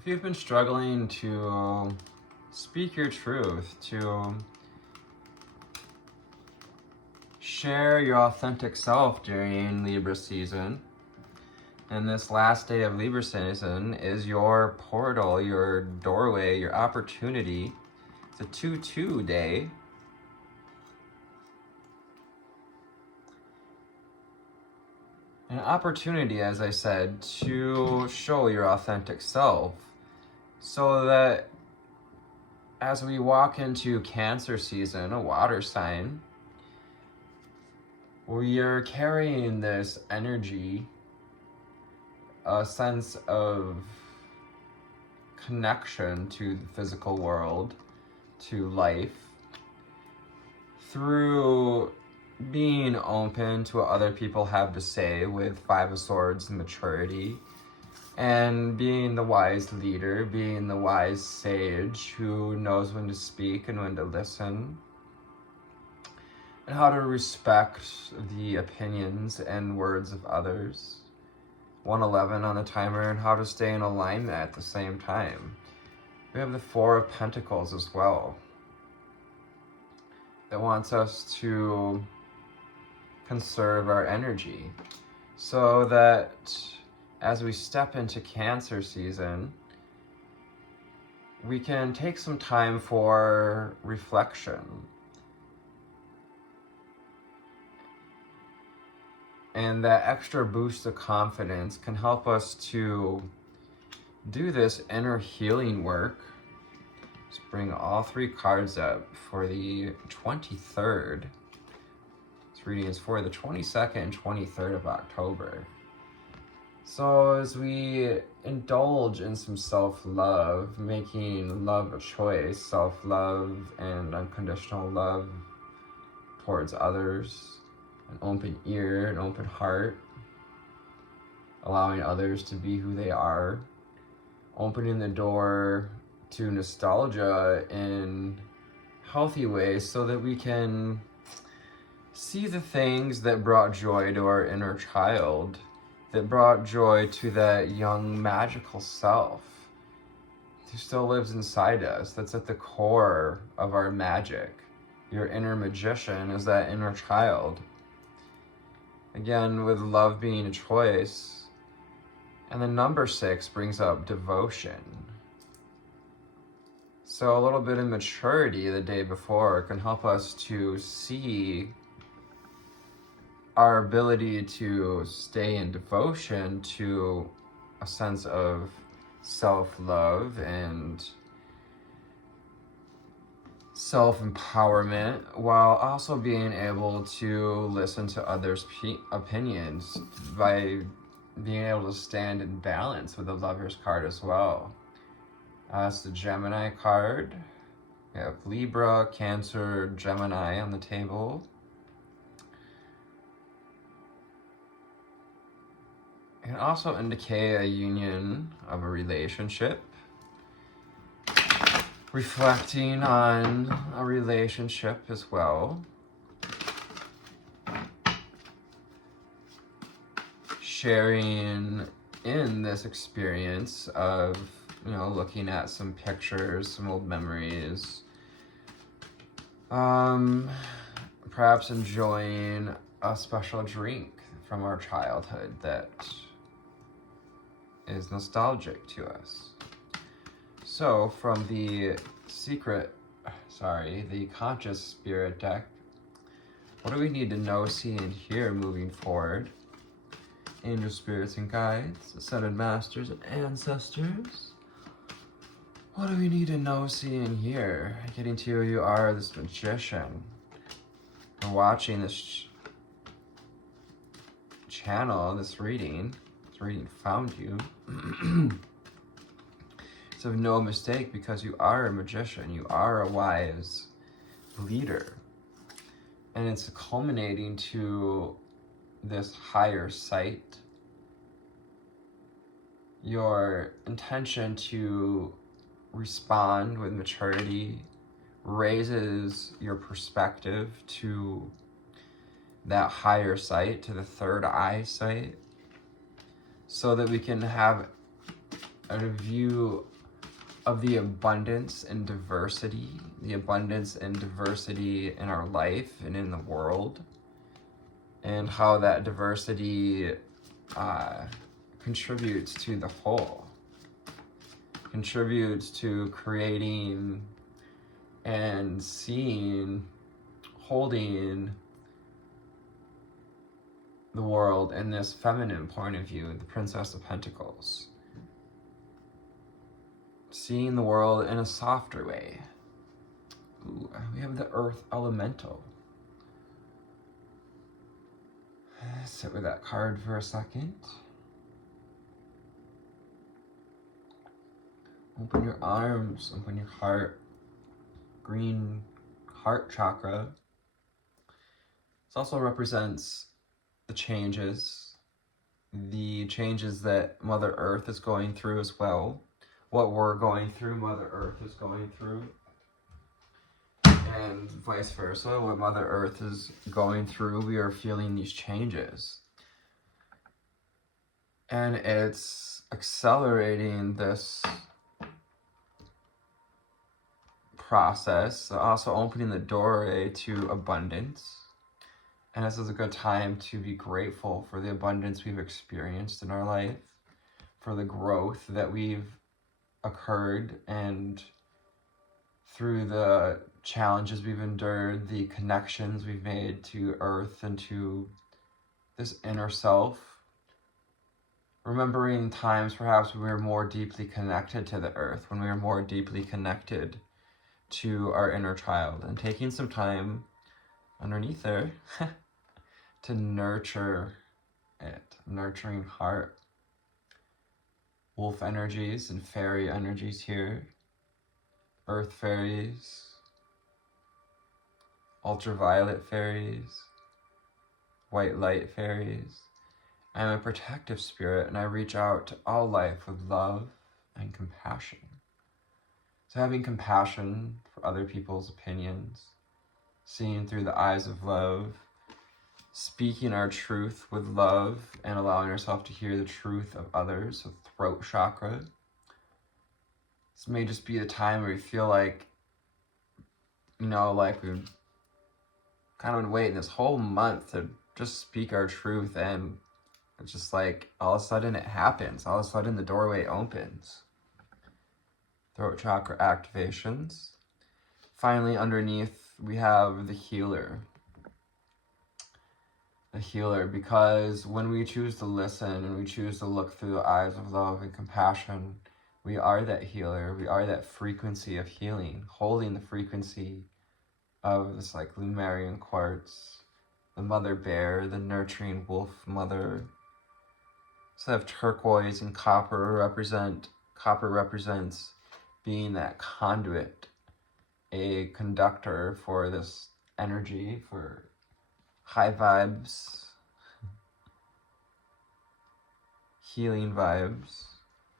If you've been struggling to speak your truth, to share your authentic self during Libra season, and this last day of Libra season is your portal, your doorway, your opportunity. It's a 2-2 day. An opportunity, as I said, to show your authentic self, so that as we walk into Cancer season, a water sign, we are carrying this energy, a sense of connection to the physical world, to life, through being open to what other people have to say with Five of Swords and maturity, and being the wise leader, being the wise sage who knows when to speak and when to listen, and how to respect the opinions and words of others. 111 on the timer, and how to stay in alignment at the same time. We have the Four of Pentacles as well, that wants us to conserve our energy, so that as we step into Cancer season, we can take some time for reflection. And that extra boost of confidence can help us to do this inner healing work. Let's bring all three cards up for the 23rd. This reading is for the 22nd and 23rd of October. So as we indulge in some self-love, making love a choice, self-love and unconditional love towards others, an open ear, an open heart, allowing others to be who they are, opening the door to nostalgia in healthy ways, so that we can see the things that brought joy to our inner child, that brought joy to that young magical self who still lives inside us, that's at the core of our magic. Your inner magician is that inner child. Again, with love being a choice. And the number 6 brings up devotion. So a little bit of maturity the day before can help us to see our ability to stay in devotion to a sense of self-love and self-empowerment, while also being able to listen to others' opinions by being able to stand in balance with the Lover's card as well. It's the Gemini card. We have Libra, Cancer, Gemini on the table. It can also indicate a union of a relationship, reflecting on a relationship as well. Sharing in this experience of, looking at some pictures, some old memories. Perhaps enjoying a special drink from our childhood that is nostalgic to us. So from the conscious spirit deck, what do we need to know, see, and hear moving forward? Angel spirits and guides, ascended masters and ancestors. What do we need to know, see, and hear? Getting to who you are, this magician. You're watching this channel, this reading found you. It's of no mistake, because you are a magician, you are a wise leader. And it's culminating to this higher sight. Your intention to respond with maturity raises your perspective to that higher sight, to the third eye sight, so that we can have a view of the abundance and diversity, in our life and in the world, and how that diversity contributes to the whole, contributes to creating and seeing, holding the world in this feminine point of view, the Princess of Pentacles. Seeing the world in a softer way. Ooh, we have the Earth Elemental. Sit with that card for a second. Open your arms, open your heart. Green heart chakra. This also represents the changes that Mother Earth is going through as well. What we're going through, Mother Earth is going through. And vice versa, what Mother Earth is going through, we are feeling these changes. And it's accelerating this process, also opening the doorway to abundance. And this is a good time to be grateful for the abundance we've experienced in our life, for the growth that we've occurred, and through the challenges we've endured, the connections we've made to Earth and to this inner self. Remembering times perhaps when we were more deeply connected to the Earth, when we were more deeply connected to our inner child, and taking some time underneath there to nurture it, nurturing heart. Wolf energies and fairy energies here, earth fairies, ultraviolet fairies, white light fairies. I'm a protective spirit, and I reach out to all life with love and compassion. So having compassion for other people's opinions, seeing through the eyes of love, speaking our truth with love, and allowing ourselves to hear the truth of others with throat chakra. This may just be the time where we feel like, like we've kind of been waiting this whole month to just speak our truth, and it's just like all of a sudden it happens. All of a sudden the doorway opens. Throat chakra activations. Finally, underneath we have the healer. The healer, because when we choose to listen and we choose to look through the eyes of love and compassion, we are that healer. We are that frequency of healing, holding the frequency of this like Lumerian quartz, the mother bear, the nurturing wolf mother. So have turquoise and copper represents being that conduit, a conductor for this energy, for high vibes, healing vibes.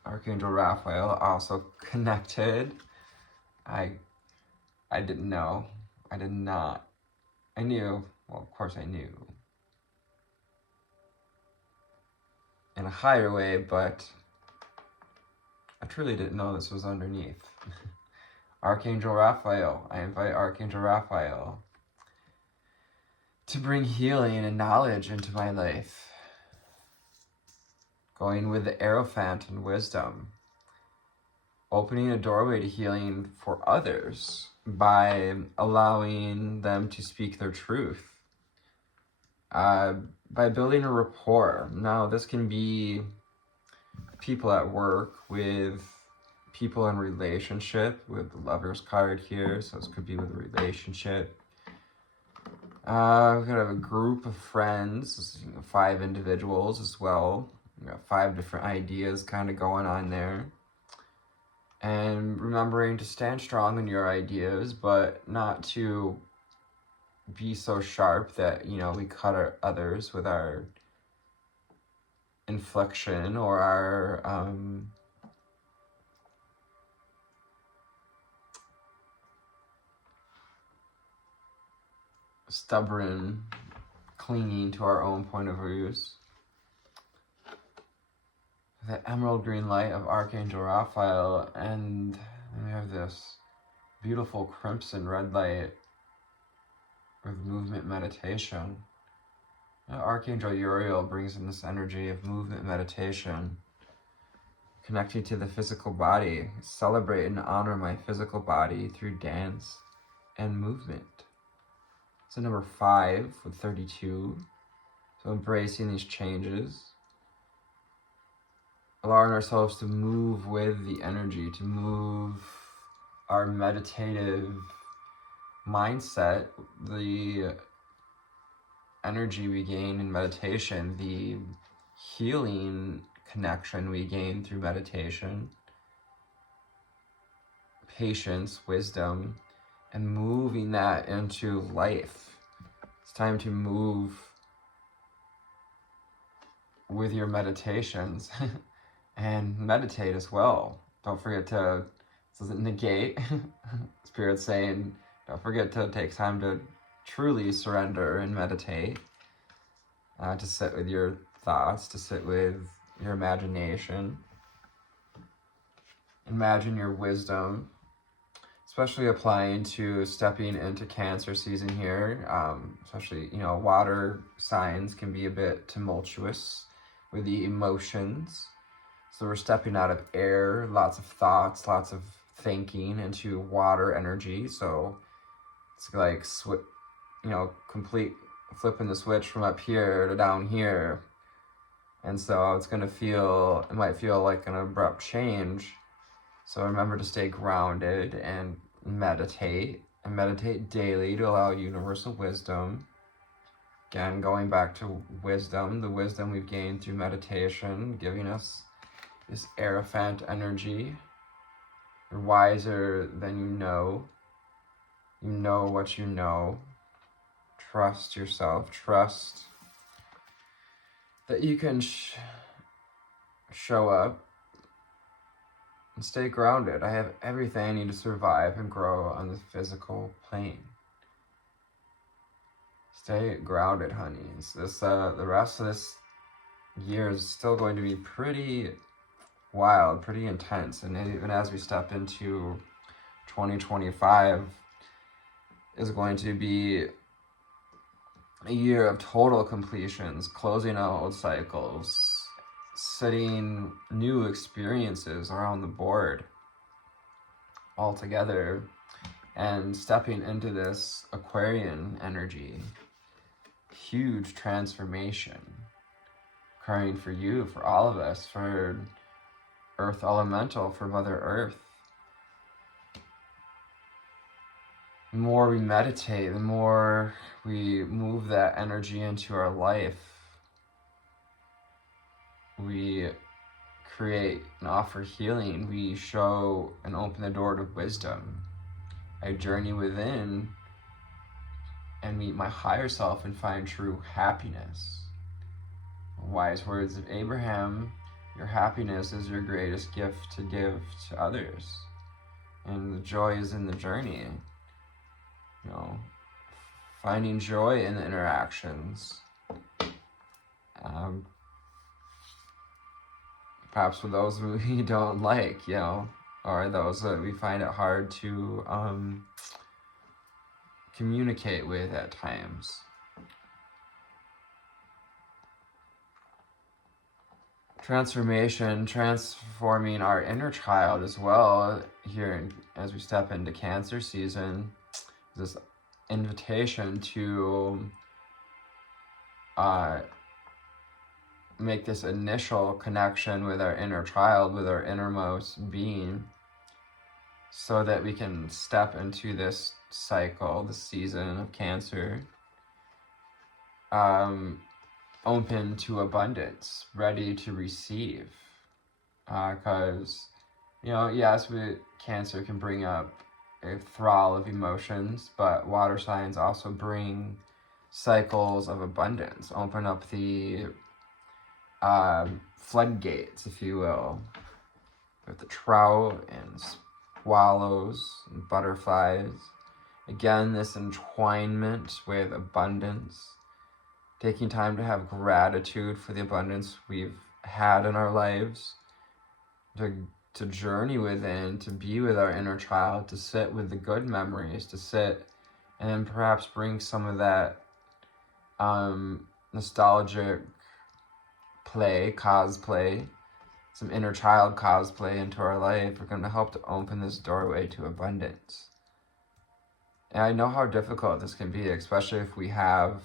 Archangel Raphael also connected. I didn't know. I did not. I knew. Well, of course I knew. In a higher way, but I truly didn't know this was underneath. Archangel Raphael. I invite Archangel Raphael to bring healing and knowledge into my life. Going with the Hierophant and wisdom. Opening a doorway to healing for others by allowing them to speak their truth. By building a rapport. Now, this can be people at work, with people in relationship, with the Lover's card here, so this could be with a relationship. We could have a group of friends, 5 individuals as well. We got 5 different ideas kind of going on there. And remembering to stand strong in your ideas, but not to be so sharp that, we cut others with our inflection or our stubborn clinging to our own point of views. the emerald green light of Archangel Raphael, and then we have this beautiful crimson red light with movement meditation. Archangel Uriel brings in this energy of movement meditation, connecting to the physical body. Celebrate and honor my physical body through dance and movement. So number 5 with 32. So embracing these changes, allowing ourselves to move with the energy, to move our meditative mindset, the energy we gain in meditation, the healing connection we gain through meditation, patience, wisdom, and moving that into life. It's time to move with your meditations and meditate as well. Don't forget to, this doesn't negate, Spirit's saying, don't forget to take time to truly surrender and meditate, to sit with your thoughts, to sit with your imagination. Imagine your wisdom, especially applying to stepping into Cancer season here. Especially, water signs can be a bit tumultuous with the emotions. So we're stepping out of air, lots of thoughts, lots of thinking, into water energy. So it's like, complete flipping the switch from up here to down here. And so it might feel like an abrupt change. So remember to stay grounded and meditate daily to allow universal wisdom. Again, going back to wisdom, the wisdom we've gained through meditation, giving us this Hierophant energy. You're wiser than you know. You know what you know. Trust yourself. Trust that you can show up and stay grounded. I have everything I need to survive and grow on this physical plane. Stay grounded, honeys. The rest of this year is still going to be pretty wild, pretty intense. And even as we step into 2025, is going to be a year of total completions, closing out old cycles, setting new experiences around the board all together, and stepping into this Aquarian energy. Huge transformation occurring for you, for all of us, for Earth Elemental, for Mother Earth. The more we meditate, the more we move that energy into our life, we create and offer healing. We show and open the door to wisdom. I journey within and meet my higher self and find true happiness. Wise words of Abraham, your happiness is your greatest gift to give to others. And the joy is in the journey. Finding joy in the interactions. Perhaps for those we don't like, or those that we find it hard to communicate with at times. Transformation, transforming our inner child as well here as we step into Cancer season. This invitation to make this initial connection with our inner child, with our innermost being, so that we can step into this cycle, the season of Cancer, open to abundance, ready to receive. Because, yes, Cancer can bring up a thrall of emotions, but water signs also bring cycles of abundance, open up the floodgates, if you will, with the trout and swallows and butterflies. Again, this entwinement with abundance, taking time to have gratitude for the abundance we've had in our lives, to journey within, to be with our inner child, to sit with the good memories, to sit and then perhaps bring some of that nostalgic cosplay, some inner child cosplay into our life. We're going to help to open this doorway to abundance. And I know how difficult this can be, especially if we have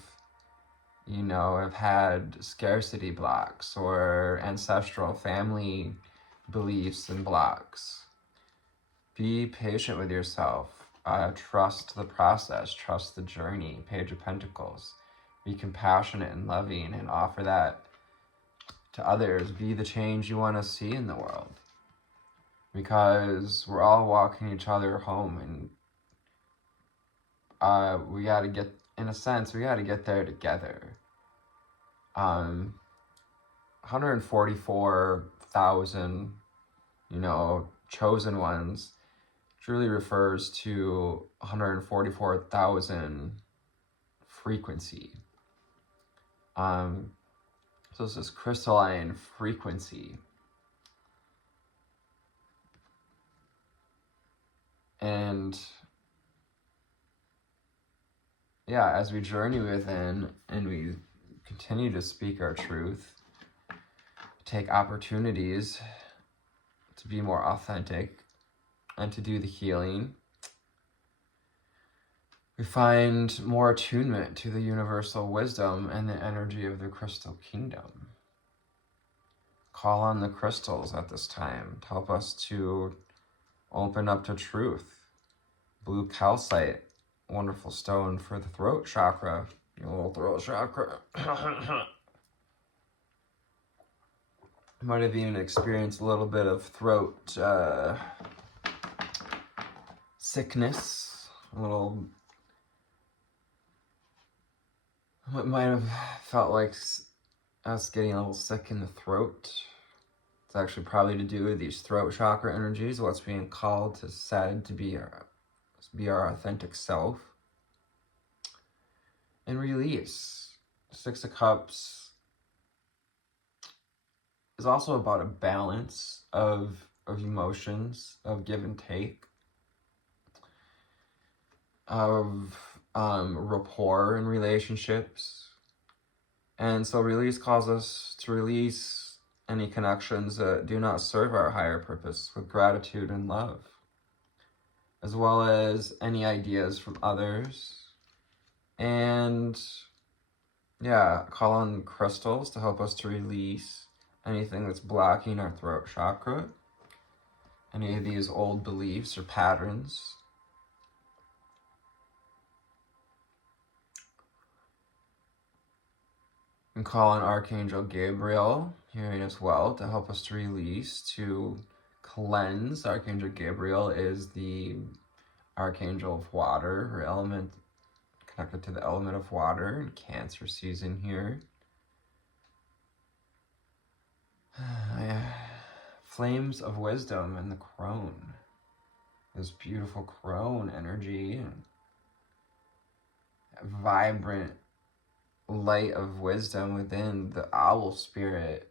had scarcity blocks or ancestral family beliefs and blocks. Be patient with yourself. Trust the process. Trust the journey. Page of Pentacles. Be compassionate and loving and offer that to others. Be the change you want to see in the world. Because we're all walking each other home, and we got to get, in a sense, we got to get there together. 144,000, chosen ones truly refers to 144,000 frequency. So it's this crystalline frequency. And yeah, as we journey within and we continue to speak our truth, take opportunities to be more authentic and to do the healing, we find more attunement to the universal wisdom and the energy of the crystal kingdom. Call on the crystals at this time to help us to open up to truth. Blue calcite, wonderful stone for the throat chakra, your little throat chakra. Might have even experienced a little bit of throat sickness, what might have felt like us getting a little sick in the throat. It's actually probably to do with these throat chakra energies, what's being called to said to be our authentic self. And release. 6 of Cups is also about a balance of emotions, of give and take, of rapport in relationships. And so release calls us to release any connections that do not serve our higher purpose with gratitude and love, as well as any ideas from others. And yeah, call on crystals to help us to release anything that's blocking our throat chakra, any of these old beliefs or patterns. And call on Archangel Gabriel here as well to help us to release, to cleanse. Archangel Gabriel is the archangel of water, or element, connected to the element of water in Cancer season here. Flames of wisdom and the crone. This beautiful crone energy and vibrant light of wisdom within the owl spirit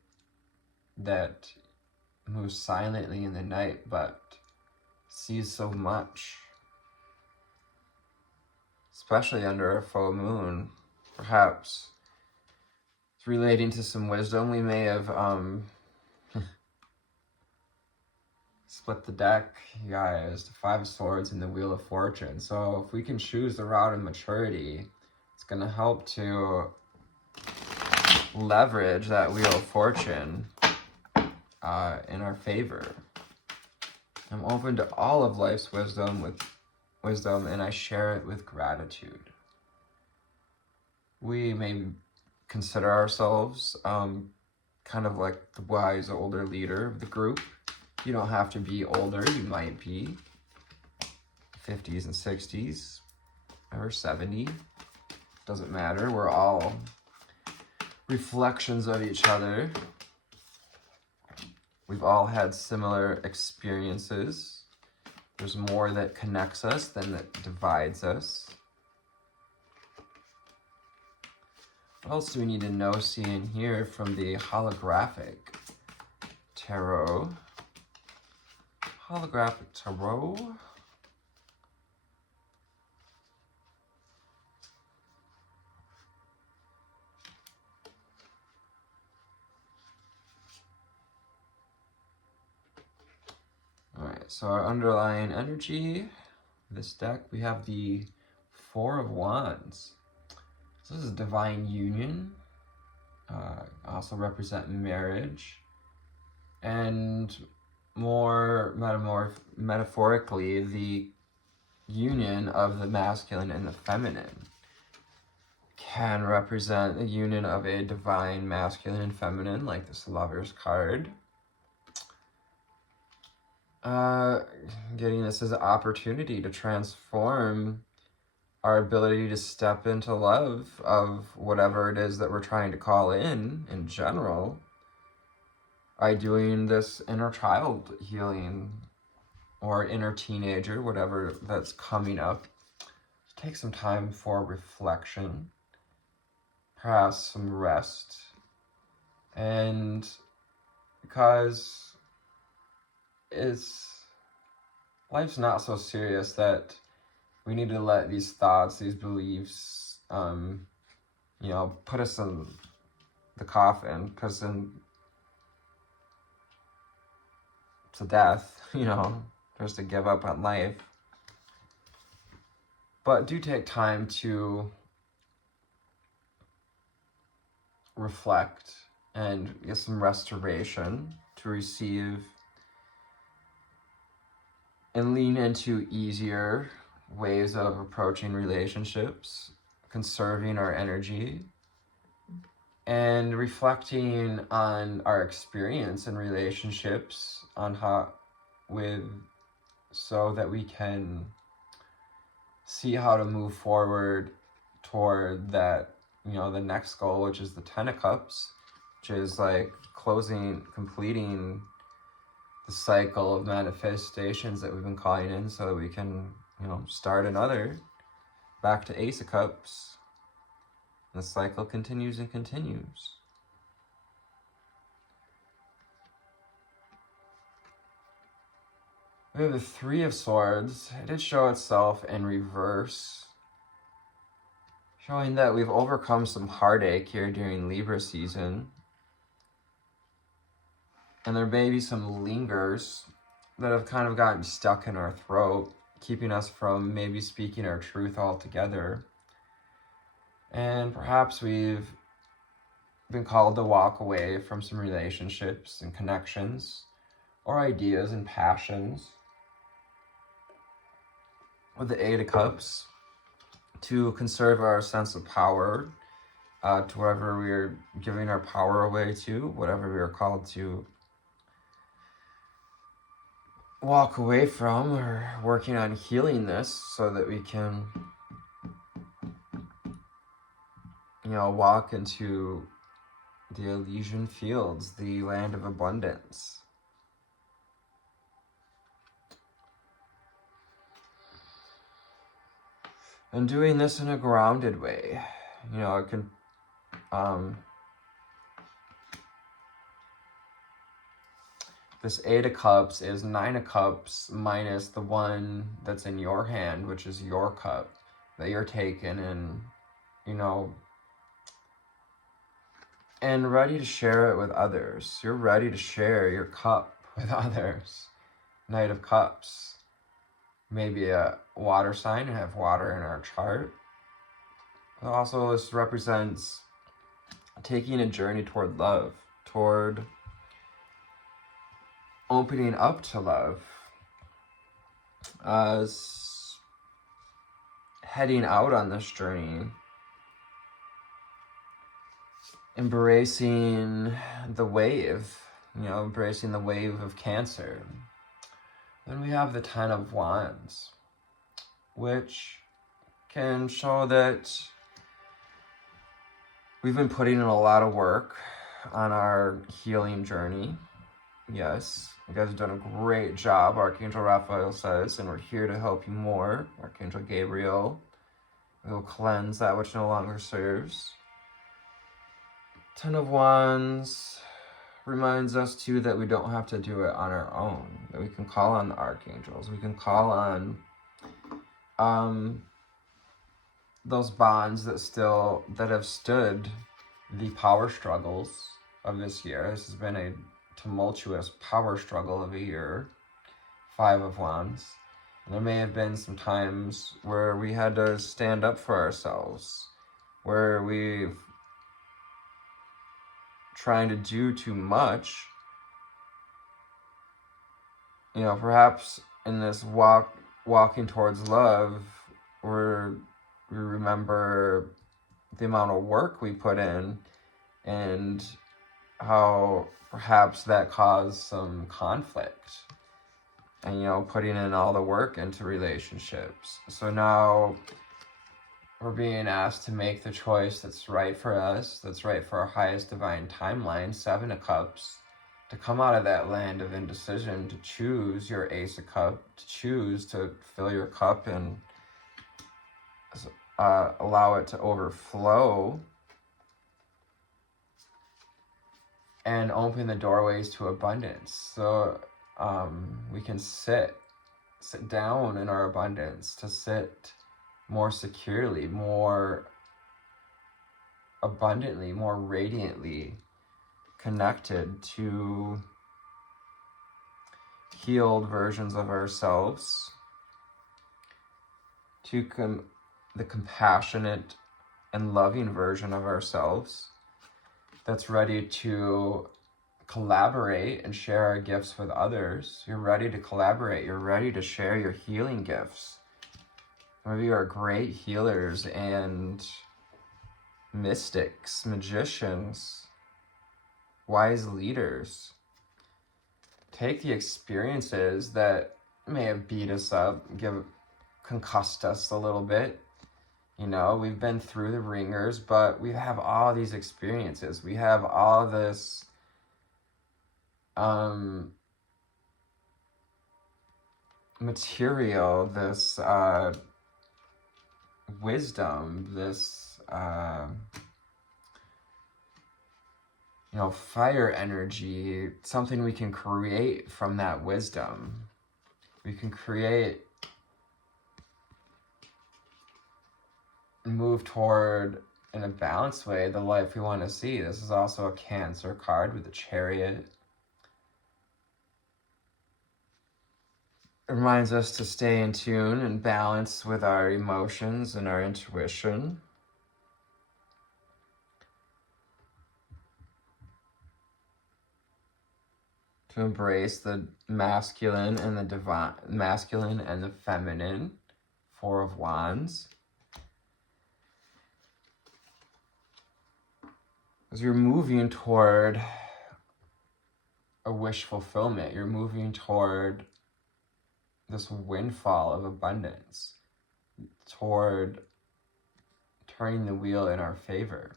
that moves silently in the night but sees so much, especially under a full moon. Perhaps it's relating to some wisdom. We may have split the deck, you guys, the 5 of Swords and the Wheel of Fortune. So if we can choose the route of maturity, it's going to help to leverage that Wheel of Fortune in our favor. I'm open to all of life's wisdom, and I share it with gratitude. We may consider ourselves kind of like the wise older leader of the group. You don't have to be older. You might be 50s and 60s or 70. Doesn't matter. We're all reflections of each other. We've all had similar experiences. There's more that connects us than that divides us. What else do we need to know, see, and hear from the holographic tarot? holographic tarot. All right, so our underlying energy, this deck, we have the Four of Wands. So this is divine union, also represent marriage, and more metaphorically, the union of the masculine and the feminine can represent the union of a divine masculine and feminine, like this Lover's card. Getting this as an opportunity to transform our ability to step into love of whatever it is that we're trying to call in general, by doing this inner child healing or inner teenager, whatever that's coming up. Take some time for reflection, perhaps some rest, and because life's not so serious that we need to let these thoughts, these beliefs, put us in the coffin, put us in to death, just to give up on life. But do take time to reflect and get some restoration, to receive and lean into easier ways of approaching relationships, conserving our energy, and reflecting on our experience in relationships, so that we can see how to move forward toward that, the next goal, which is the 10 of Cups, which is like completing the cycle of manifestations that we've been calling in, so that we can, start another, back to Ace of Cups. The cycle continues and continues. We have the Three of Swords. It did show itself in reverse, showing that we've overcome some heartache here during Libra season. And there may be some lingers that have kind of gotten stuck in our throat, keeping us from maybe speaking our truth altogether. And perhaps we've been called to walk away from some relationships and connections, or ideas and passions. With the Eight of Cups, to conserve our sense of power, to whatever we're giving our power away to, whatever we are called to walk away from, or working on healing this, so that we can, walk into the Elysian fields, the land of abundance. And doing this in a grounded way. It can, this Eight of Cups is Nine of Cups minus the one that's in your hand, which is your cup that you're taking and, and ready to share it with others. You're ready to share your cup with others. Knight of Cups. Maybe a water sign, and have water in our chart. Also, this represents taking a journey toward love, toward opening up to love, heading out on this journey, embracing the wave, embracing the wave of Cancer. Then we have the 10 of Wands, which can show that we've been putting in a lot of work on our healing journey. Yes, you guys have done a great job, Archangel Raphael says, and we're here to help you more. Archangel Gabriel will cleanse that which no longer serves. 10 of Wands reminds us too that we don't have to do it on our own, that we can call on the archangels, we can call on those bonds that have stood the power struggles of this year. This has been a tumultuous power struggle of a year. 5 of Wands. And there may have been some times where we had to stand up for ourselves, where we've trying to do too much. You know, perhaps in this walking towards love, we remember the amount of work we put in and how perhaps that caused some conflict. And, you know, putting in all the work into relationships. So now we're being asked to make the choice that's right for us, that's right for our highest divine timeline, 7 of Cups, to come out of that land of indecision, to choose your Ace of Cups, to choose to fill your cup and allow it to overflow and open the doorways to abundance. So we can sit down in our abundance, to sit more securely, more abundantly, more radiantly connected to healed versions of ourselves, to the compassionate and loving version of ourselves that's ready to collaborate and share our gifts with others. You're ready to collaborate. You're ready to share your healing gifts. Some of you are great healers and mystics, magicians, wise leaders. Take the experiences that may have beat us up, concussed us a little bit. You know, we've been through the ringers, but we have all these experiences. We have all this material, this wisdom, this you know, fire energy, something we can create from that wisdom. We can create and move toward, in a balanced way, the life we want to see. This is also a Cancer card with the Chariot. It reminds us to stay in tune and balance with our emotions and our intuition. To embrace the masculine and the divine, masculine and the feminine. 4 of Wands. As you're moving toward a wish fulfillment, you're moving toward this windfall of abundance, toward turning the wheel in our favor.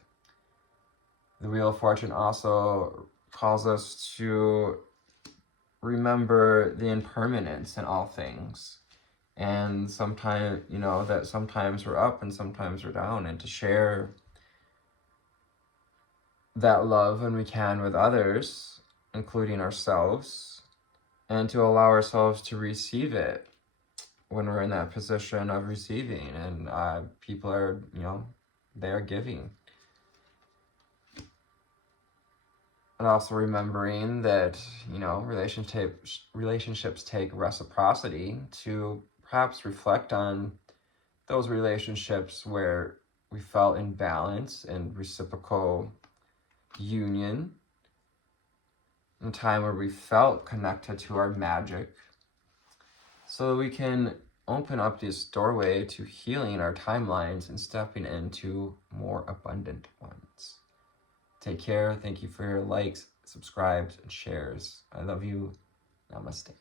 The Wheel of Fortune also calls us to remember the impermanence in all things. And sometimes, you know, that sometimes we're up and sometimes we're down, and to share that love when we can with others, including ourselves, and to allow ourselves to receive it when we're in that position of receiving, and people are, you know, they are giving. And also remembering that, you know, relationships take reciprocity, to perhaps reflect on those relationships where we felt in balance and reciprocal union, in a time where we felt connected to our magic, so that we can open up this doorway to healing our timelines and stepping into more abundant ones. Take care. Thank you for your likes, subscribes, and shares. I love you. Namaste.